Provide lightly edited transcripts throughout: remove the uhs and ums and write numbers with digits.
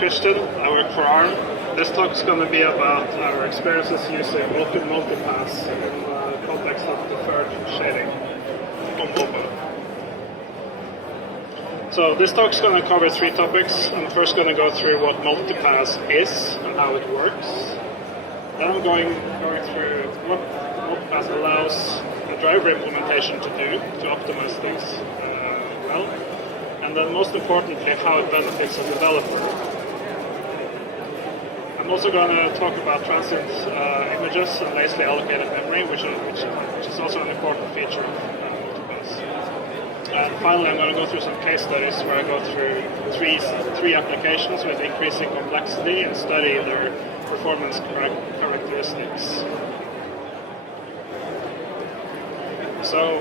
Hans-Kristian. I work for Arn. This talk is going to be about our experiences using Vulkan Multipass in the context of deferred shading on mobile. So this talk is going to cover three topics. I'm first going to go through what Multipass is and how it works. Then I'm going through what Multipass allows the driver implementation to do to optimize things well. And then most importantly, how it benefits a developer. I'm also going to talk about transient images and lazily allocated memory, which is also an important feature of Multipass. And finally, I'm going to go through some case studies where I go through three applications with increasing complexity and study their performance characteristics. So,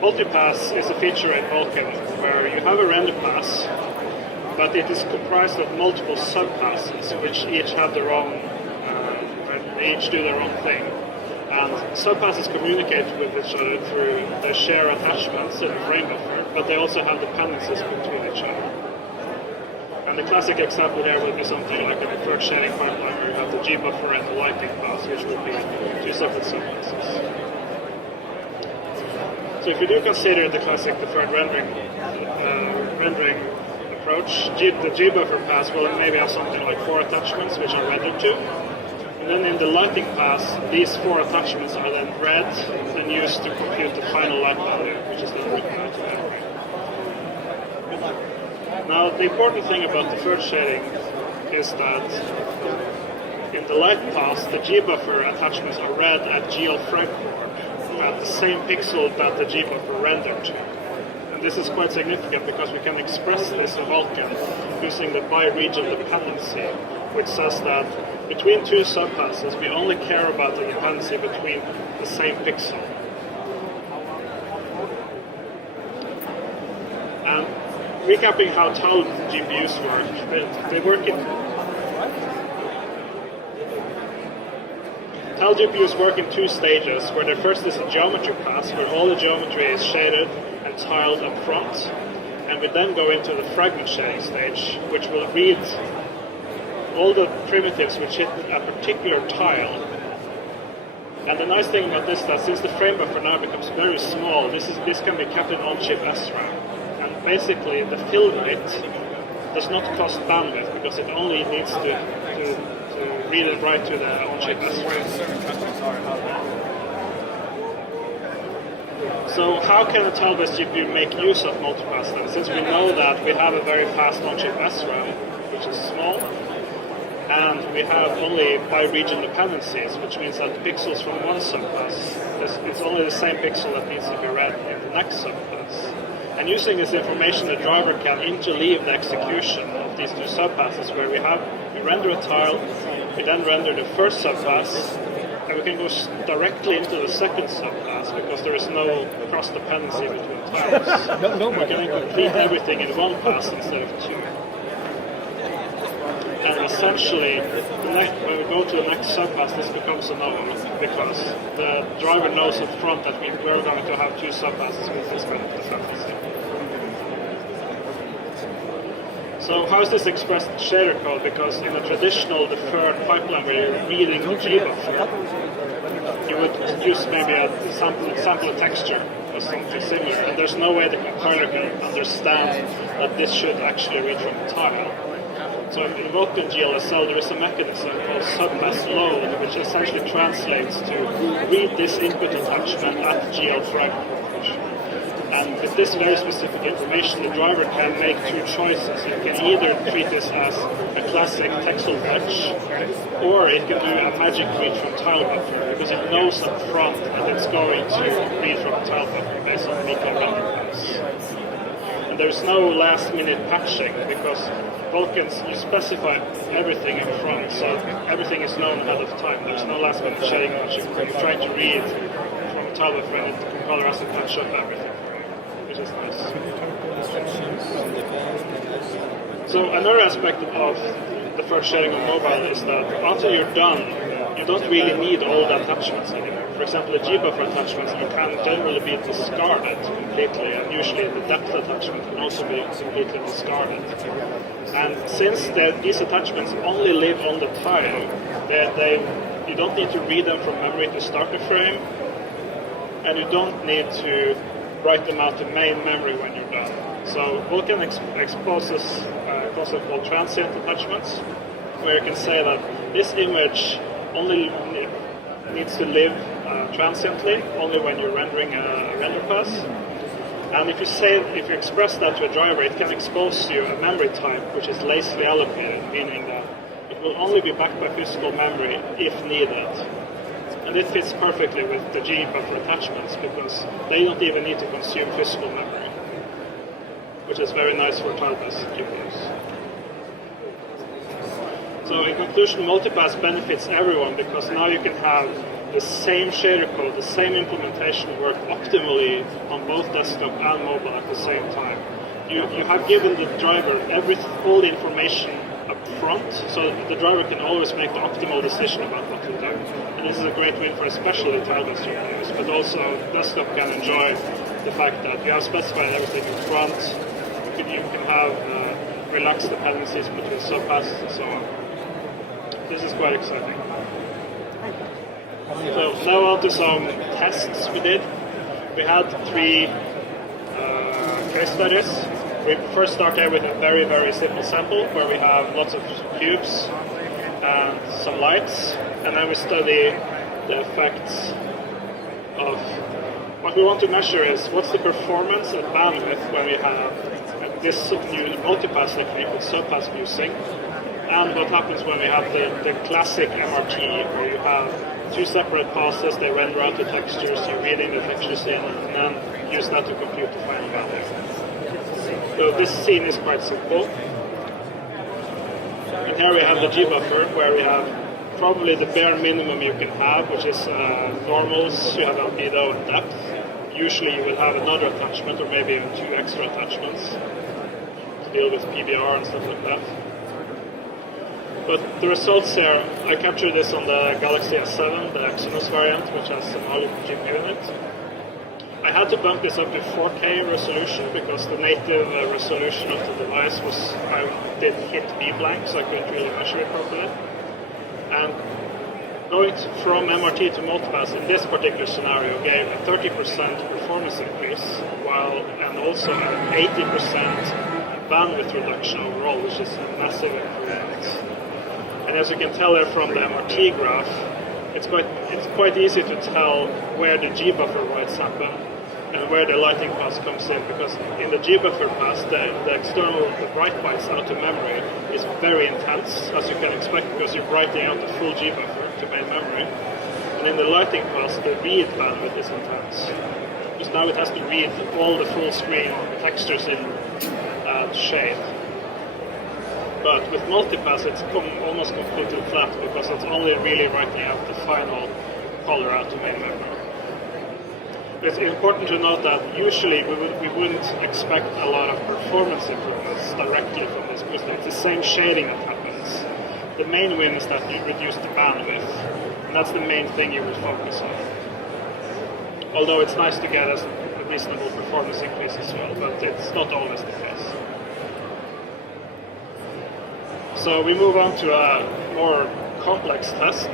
Multipass is a feature in Vulkan where you have a render pass, but it is comprised of multiple subpasses, which each have their own, they each do their own thing. And subpasses communicate with each other through they share attachments in the frame buffer, but they also have dependencies between each other. And the classic example here would be something like a deferred shading pipeline where you have the G buffer and the lighting pass, which would be two separate subpasses. So if you do consider the classic deferred rendering approach, the G buffer pass will maybe have something like 4 attachments which are rendered to. And then in the lighting pass, these 4 attachments are then read and used to compute the final light value, which is then written out to memory. Now the important thing about deferred shading is that in the light pass, the G buffer attachments are read at GL frag port at the same pixel that the G buffer rendered to. And this is quite significant because we can express this in Vulkan using the by-region dependency, which says that between two subpasses we only care about the dependency between the same pixel. And recapping how TAL GPUs work, they work in TAL GPUs work in 2 stages, where the first is a geometry pass, where all the geometry is shaded and tiled up front, and we then go into the fragment shading stage, which will read all the primitives which hit a particular tile. And the nice thing about this is that since the frame buffer now becomes very small, this can be kept in on-chip SRAM. And basically, the fill rate does not cost bandwidth because it only needs to read it right to the on-chip SRAM. So how can a TAL-based GPU make use of Multipass then? Since we know that we have a very fast on-chip SRAM, which is small, and we have only by-region dependencies, which means that the pixels from one subpass, it's only the same pixel that needs to be read in the next subpass. And using this information, the driver can interleave the execution of these 2 subpasses, where we render a tile, we then render the first subpass, and we can go directly into the second subpass because there is no cross-dependency between tiles. We can complete everything in one pass instead of 2. And essentially, when we go to the next subpass, this becomes a no because the driver knows up front that we're going to have 2 subpasses with this kind of dependency. So how is this expressed in shader code? Because in a traditional deferred pipeline where you're reading the G buffer, you would use maybe a sample texture or something similar, and there's no way the compiler can understand that this should actually read from the tile. So in Invoking Gls, there is a mechanism called subpass load, which essentially translates to read this input attachment at GL frag port. And with this very specific information, the driver can make 2 choices. It can either treat this as a classic textile fetch, or it can do a magic read from tile buffer, because it knows up front that it's going to read from a tile buffer based on the Miko render pass. And there's no last-minute patching, because Vulkan, you specify everything up front, so everything is known ahead of time. There's no last-minute shading which you try to read from a tile buffer, and the compiler has to patch up everything. Which is nice. So another aspect of deferred shading on mobile is that after you're done you don't really need all the attachments anymore. For example, the gbuffer attachments can generally be discarded completely, and usually the depth attachment can also be completely discarded. And since these attachments only live on the tile, you don't need to read them from memory to start the frame, and you don't need to write them out to main memory when you're done. So Vulkan exposes a concept called Transient Attachments, where you can say that this image only needs to live transiently, only when you're rendering a render pass. And if you express that to a driver, it can expose you a memory type which is lazily allocated, meaning that it will only be backed by physical memory if needed. And it fits perfectly with the gbuffer attachments because they don't even need to consume physical memory, which is very nice for tile-based GPUs. So in conclusion, Multipass benefits everyone because now you can have the same shader code, the same implementation work optimally on both desktop and mobile at the same time. You have given the driver all the information up front, so the driver can always make the optimal decision about what to do. And this is a great win for especially tile-based GPUs, but also desktop can enjoy the fact that you have specified everything in front. You can have relaxed dependencies between subpasses and so on. This is quite exciting. So now on to some tests we did. We had 3 case studies. We first started with a very, very simple sample where we have lots of cubes and some lights, and then we study the effects of what we want to measure is what's the performance and bandwidth when we have this new multipass technique with subpass fusing, and what happens when we have the classic MRT where you have 2 separate passes, they render out the textures, you're reading the textures in, and then use that to compute the final value. So this scene is quite simple. And here we have the gbuffer, where we have probably the bare minimum you can have, which is normals, you have albedo and depth. Usually you will have another attachment, or maybe even 2 extra attachments to deal with PBR and stuff like that. But the results here, I captured this on the Galaxy S7, the Exynos variant, which has an Alip GPU in it. I had to bump this up to 4K resolution because the native resolution of the device I did hit B blank, so I couldn't really measure it properly. And going from MRT to multipass in this particular scenario gave a 30% performance increase, and also an 80% bandwidth reduction overall, which is a massive improvement. And as you can tell here from the MRT graph, it's quite easy to tell where the gbuffer writes happen and where the lighting pass comes in, because in the gbuffer pass, the external write bytes out to memory is very intense, as you can expect, because you're writing out the full gbuffer to main memory. And in the lighting pass, the read bandwidth is intense, because now it has to read all the full screen textures in shade. But with multipass, it's almost completely flat because it's only really writing out the final color out to main memory. It's important to note that usually we wouldn't expect a lot of performance improvements directly from this, because it's the same shading that happens. The main win is that you reduce the bandwidth, and that's the main thing you would focus on. Although it's nice to get a reasonable performance increase as well, but it's not always the case. So we move on to a more complex test,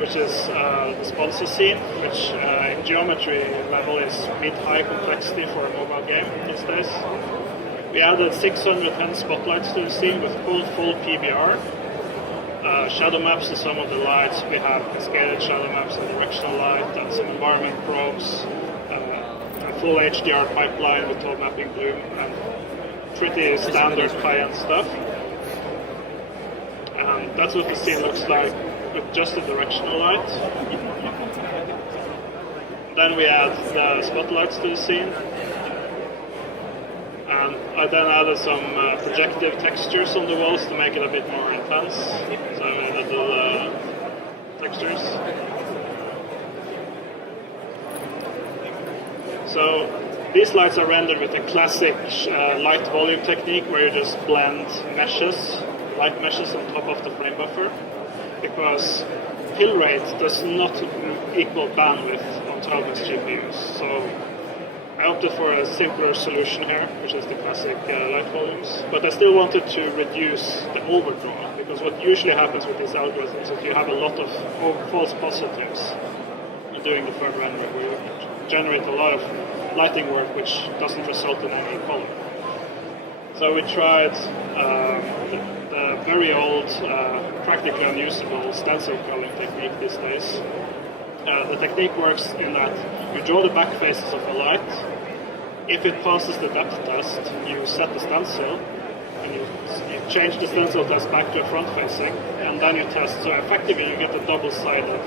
which is the sponsor scene, which in geometry level is mid-high complexity for a mobile game these days. We added 610 spotlights to the scene with full PBR, shadow maps to some of the lights. We have cascaded shadow maps and directional light, and some environment probes, a full HDR pipeline with tone mapping bloom, and pretty standard high-end stuff. And that's what the scene looks like with just the directional light. Then we add the spotlights to the scene. And I then added some projective textures on the walls to make it a bit more intense. So I added little textures. So these lights are rendered with a classic light volume technique where you just blend light meshes on top of the frame buffer. Because fill rate does not equal bandwidth on 12-bit GPUs. So I opted for a simpler solution here, which is the classic light volumes. But I still wanted to reduce the overdraw, because what usually happens with these algorithms is you have a lot of false positives in doing the deferred rendering, where you generate a lot of lighting work which doesn't result in any color. So we tried the very old, practically unusable stencil coloring technique these days. The technique works in that you draw the back faces of a light. If it passes the depth test, you set the stencil, and you change the stencil test back to a front facing, and then you test. So effectively you get a double-sided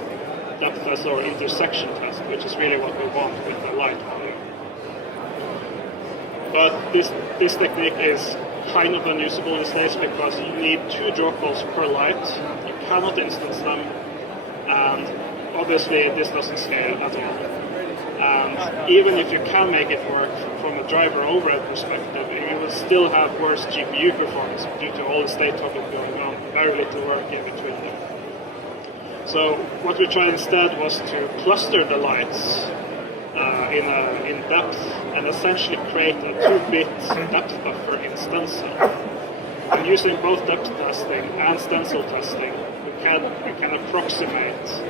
depth test or intersection test, which is really what we want with the light volume. But this technique is kind of unusable these days because you need 2 draw calls per light. You cannot instance them, and obviously this doesn't scale at all. And even if you can make it work from a driver overhead perspective, you will still have worse GPU performance due to all the state toggling going on, very little work in between them. So what we tried instead was to cluster the lights in depth and essentially create a 2-bit depth buffer in stencil. And using both depth testing and stencil testing, you can approximate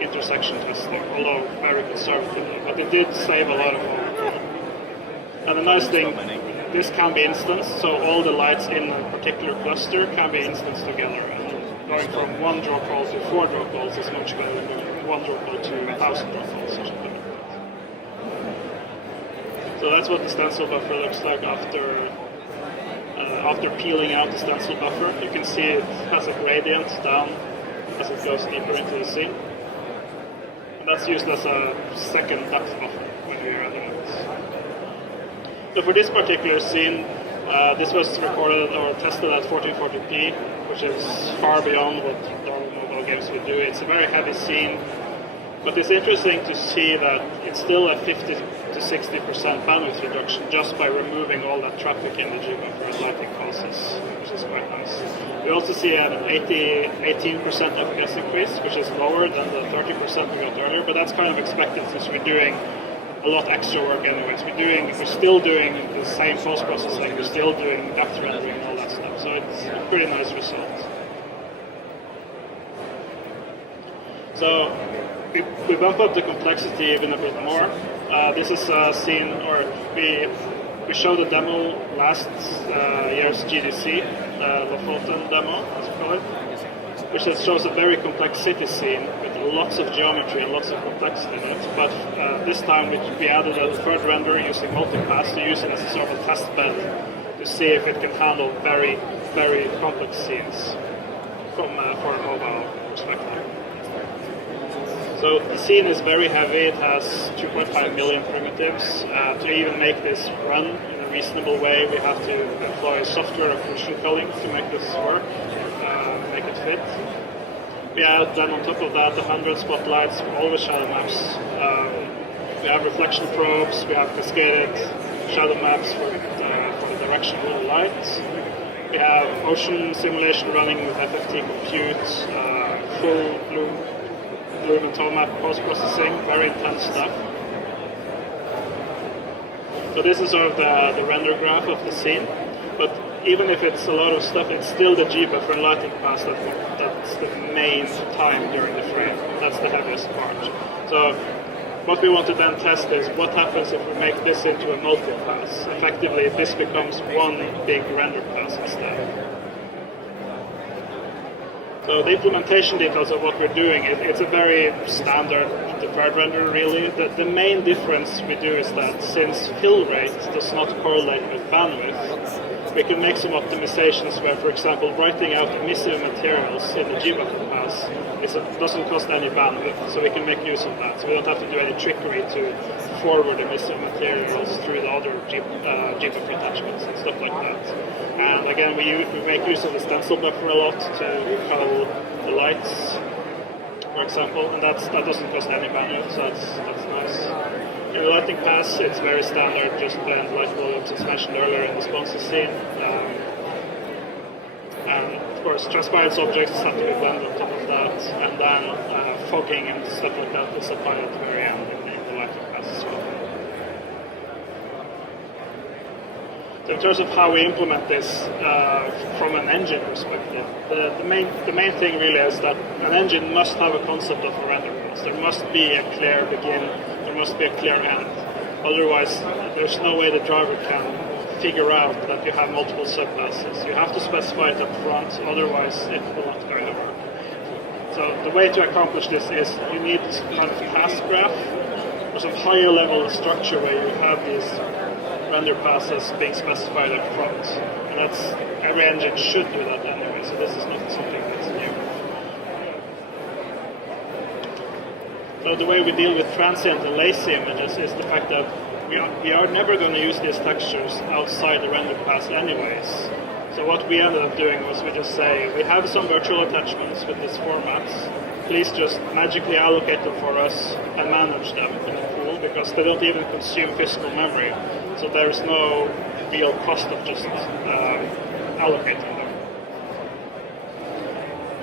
intersection testing, although very conservatively. But it did save a lot of overhead. And the nice thing, this can be instanced, so all the lights in a particular cluster can be instanced together. And going from 1 draw call to 4 draw calls is much better than going 1 draw call to 1,000 draw calls, or something like that. So that's what the stencil buffer looks like after peeling out the stencil buffer. You can see it has a gradient down as it goes deeper into the scene. And that's used as a second depth buffer when you're running it. So for this particular scene, this was recorded or tested at 1440p, which is far beyond what normal mobile games would do. It's a very heavy scene, but it's interesting to see that it's still a 50 to 60% bandwidth reduction just by removing all that traffic in the G-buffer and lighting causes, which is quite nice. We also see an 18% FPS increase, which is lower than the 30% we got earlier, but that's kind of expected since we're doing a lot extra work anyways. We're still doing the same post-processing, we're still doing depth rendering and all that stuff, so it's a pretty nice result. So we bump up the complexity even a bit more. This is a scene, or we showed a demo last year's GDC, the Fulton demo, as we call it, which shows a very complex city scene with lots of geometry and lots of complexity in it. But this time we added a deferred render using Multipass to use it as a sort of test bed to see if it can handle very, very complex scenes for a mobile perspective. So the scene is very heavy. It has 2.5 million primitives. To even make this run in a reasonable way, we have to employ software occlusion culling to make this work, make it fit. We add then on top of that 100 spotlights for all the shadow maps. We have reflection probes. We have cascaded shadow maps for the direction of the light. We have ocean simulation running with FFT compute, full bloom and tone map post-processing, very intense stuff. So this is sort of the render graph of the scene, but even if it's a lot of stuff, it's still the G-buffer and lighting pass that's the main time during the frame. That's the heaviest part. So what we want to then test is what happens if we make this into a multi-pass. Effectively, this becomes one big render pass instead. So the implementation details of what we're doing, it's a very standard deferred render really. The main difference we do is that since fill rate does not correlate with bandwidth, we can make some optimizations where, for example, writing out emissive materials in the G-buffer pass doesn't cost any bandwidth, so we can make use of that. So we don't have to do any trickery to forward emissive materials through the other G-buffer attachments and stuff like that. And again, we make use of the stencil buffer a lot to cull the lights, for example, and that doesn't cost any bandwidth, so that's nice. In the lighting pass, it's very standard, just blend light volumes as mentioned earlier in the sponsor scene. And of course, transparent objects have to be blended on top of that, and then fogging and stuff like that is applied at the very end in the Multipass as well. So in terms of how we implement this from an engine perspective, the main thing really is that an engine must have a concept of a render pass. There must be a clear begin, there must be a clear end. Otherwise, there's no way the driver can figure out that you have multiple subclasses. You have to specify it up front, otherwise it will not going to work. So the way to accomplish this is you need this kind of task graph or some higher level structure where you have these render passes being specified up front. And that's, every engine should do that anyway, so this is not something that's new. So the way we deal with transient and lazy images is the fact that we are never going to use these textures outside the render pass anyways. So what we ended up doing was we just say, we have some virtual attachments with these formats, please just magically allocate them for us and manage them in the pool, because they don't even consume physical memory. So there is no real cost of just allocating them.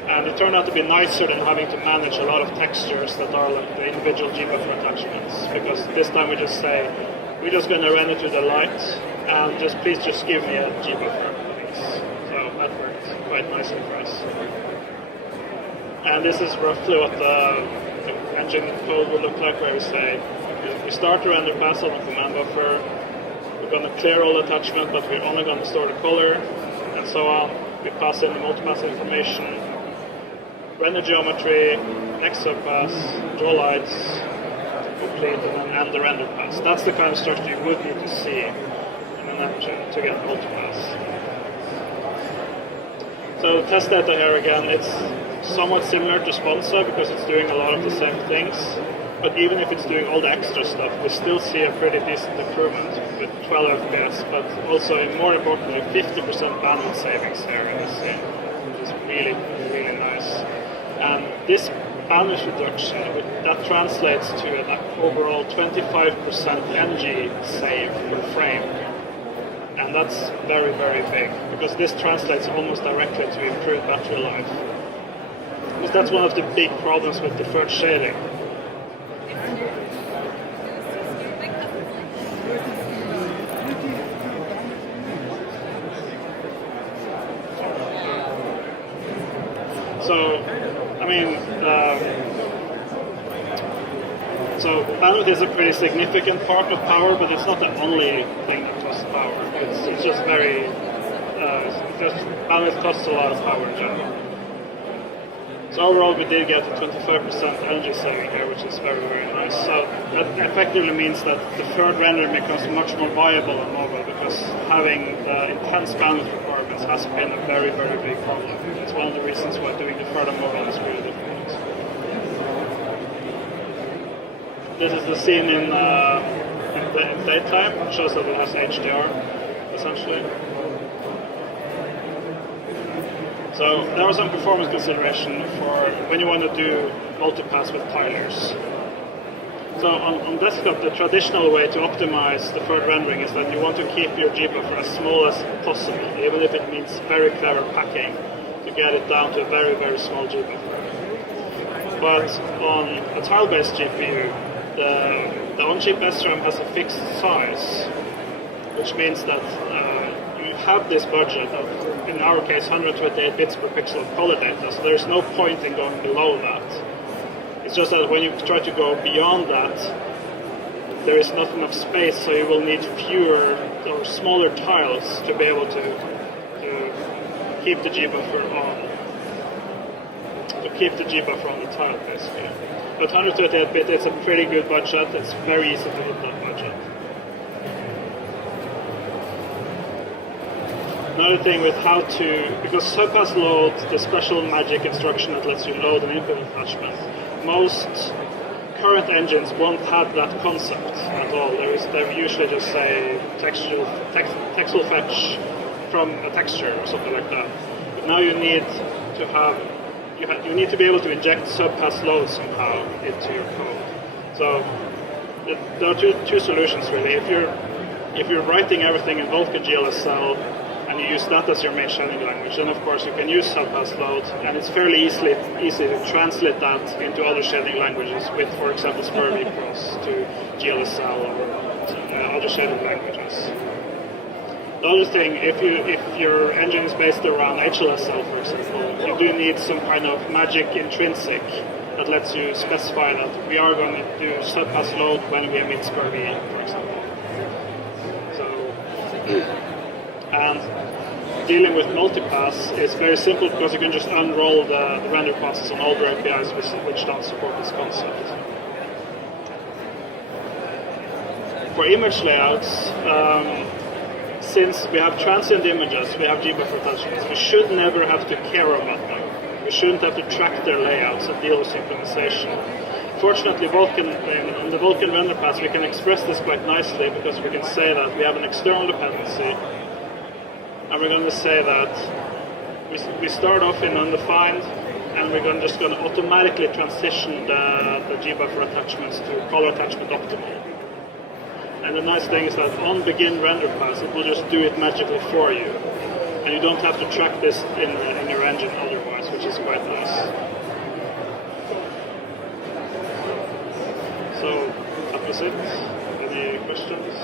And it turned out to be nicer than having to manage a lot of textures that are like the individual gbuffer attachments, because this time we just say, we're just going to render to the light, and please just give me a gbuffer, please. So that worked quite nicely for us. And this is roughly what the engine code will look like, where we say, we start the render pass on the command buffer, we're going to clear all attachment, but we're only going to store the color, and so on. We pass in the multipass information, render geometry, next subpass, draw lights, complete, and then end the render pass. That's the kind of structure you would need to see in an engine to get multipass. So the test data here again, it's somewhat similar to Sponsa because it's doing a lot of the same things. But even if it's doing all the extra stuff, we still see a pretty decent improvement with 12 FPS, but also, more importantly, 50% bandwidth savings here in this scene, which is really, really nice. And this bandwidth reduction, that translates to an overall 25% NG save per frame. And that's very, very big, because this translates almost directly to improved battery life. Because that's one of the big problems with deferred shading. So, I mean, so bandwidth is a pretty significant part of power, but it's not the only thing that costs power. It's just very, bandwidth costs a lot of power in general. So overall, we did get a 25% energy saving here, which is very, very nice. So that effectively means that deferred rendering becomes much more viable on mobile, because having intense bandwidth requirements has been a very, very big problem. It's one of the reasons why doing deferred on mobile is really difficult. This is the scene in daytime. It shows that it has HDR, essentially. So there was some performance consideration for when you want to do multipass with tilers. So on desktop, the traditional way to optimize deferred rendering is that you want to keep your gbuffer as small as possible, even if it means very clever packing to get it down to a very, very small gbuffer. But on a tile-based GPU, the on-chip SRAM has a fixed size, which means that you have this budget of, in our case, 128 bits per pixel of color data, so there's no point in going below that. It's just that when you try to go beyond that, there is not enough space, so you will need fewer or smaller tiles to be able to keep the gbuffer on. To keep the gbuffer on the tile, basically. But 128 bit is a pretty good budget. It's very easy to hit that budget. Another thing with how to, because subpass load, the special magic instruction that lets you load an input attachment, most current engines won't have that concept at all. They usually just say text will fetch from a texture or something like that. But now you need to have, you need to be able to inject subpass load somehow into your code. So there are two solutions really. If you're writing everything in Vulkan GLSL, and you use that as your main shading language, then of course you can use subpass load, and it's fairly easy to translate that into other shading languages with, for example, SPURV cross to GLSL or other shading languages. The other thing, if your engine is based around HLSL, for example, you do need some kind of magic intrinsic that lets you specify that we are going to do subpass load when we emit SPURV, for example. And dealing with multipass is very simple because you can just unroll the render passes on older APIs which don't support this concept. For image layouts, since we have transient images, we have gbuffer attachments, we should never have to care about them. We shouldn't have to track their layouts and deal with synchronization. Fortunately, in the Vulkan render pass, we can express this quite nicely because we can say that we have an external dependency, and we're going to say that we start off in undefined, and we're just going to automatically transition the gbuffer attachments to color attachment optimal. And the nice thing is that on begin render pass, it will just do it magically for you, and you don't have to track this in your engine otherwise, which is quite nice. So, that was it. Any questions?